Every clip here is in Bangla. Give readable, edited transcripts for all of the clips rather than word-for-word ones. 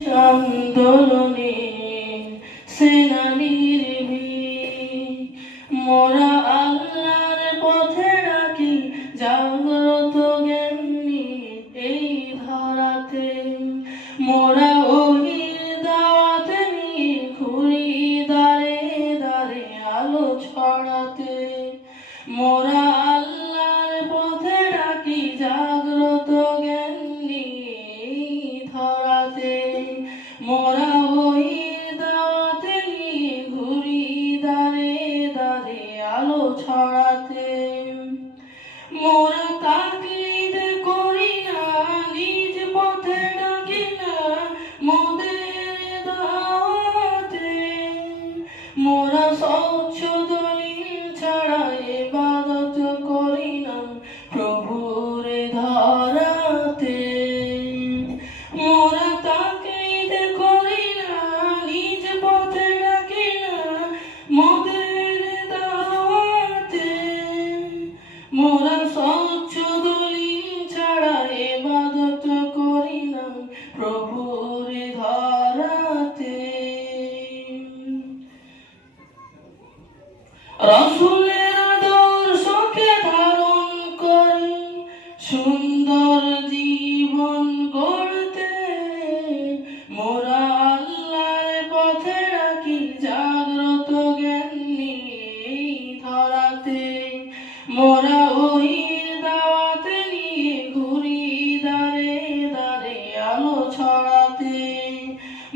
আন্দোলনে সেনানীর ভিড়, মোরা আল্লাহর পথে ডাকি জাগ্রত জ্ঞান নিয়ে এই ধরাতে। মোরা ওহির দাওয়াত নিয়ে ঘুরি দাঁড়ে দাঁড়ে আলো ছড়াতে। মোরা আল্লাহর পথে ডাকি জাগ্রত জ্ঞান নিয়ে এই ধরাতে। মোরা ওহির দাওয়াত নিয়ে ঘুরি দাঁড়ে দাঁড়ে আলো ছড়াতে। মোরা তাকলিদ করি না, নিজ পথে ডাকি না মোদের দাওয়াতে। মোরা স্বচ্ছ দলিল ছাড়া ইবাদত করি না প্রভুর ধরাতে। মোরা তাকলিদ করি না, নিজ পথে ডাকি না মোদের দাওয়াতে। মোরা স্বচ্ছ দলিল ছাড়া ইবাদত করি না প্রভুর ধরাতে। রাসূলের আদর্শকে ধারণ করে সুন্দর জীবন গড়তে। মোরা আল্লাহর পথে ডাকি জাগ্রত জ্ঞান নিয়ে এই ধরাতে। মোরা ওহির দাওয়াত নিয়ে ঘুরি দাঁড়ে দাঁড়ে আলো ছড়াতে।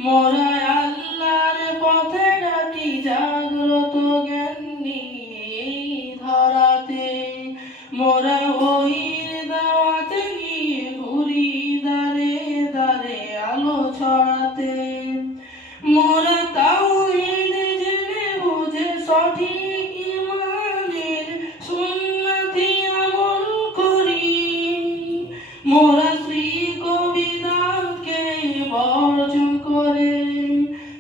মোরা আল্লাহর পথে ডাকি জাগ্রত জ্ঞান নিয়ে এই ধরাতে। মোরা ওহির দাওয়াত নিয়ে ঘুরি দাঁড়ে দাঁড়ে আলো ছড়াতে। মোরা তাওহীদ জেনে বুঝে সঠিক ঈমানের সুন্নতি আমল করি। মোরা শিরক ও বিদআতকে বর্জন করে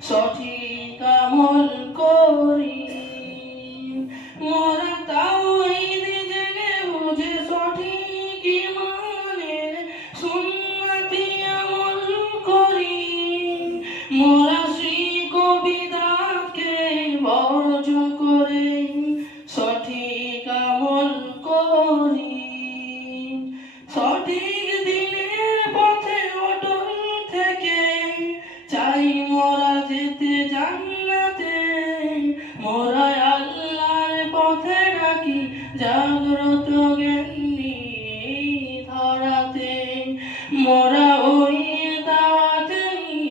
সঠিক আমল করি। মোরা তাওহীদ জেনে বুঝে সঠিক ঈমানের সুন্নতি আমল করি। মোরা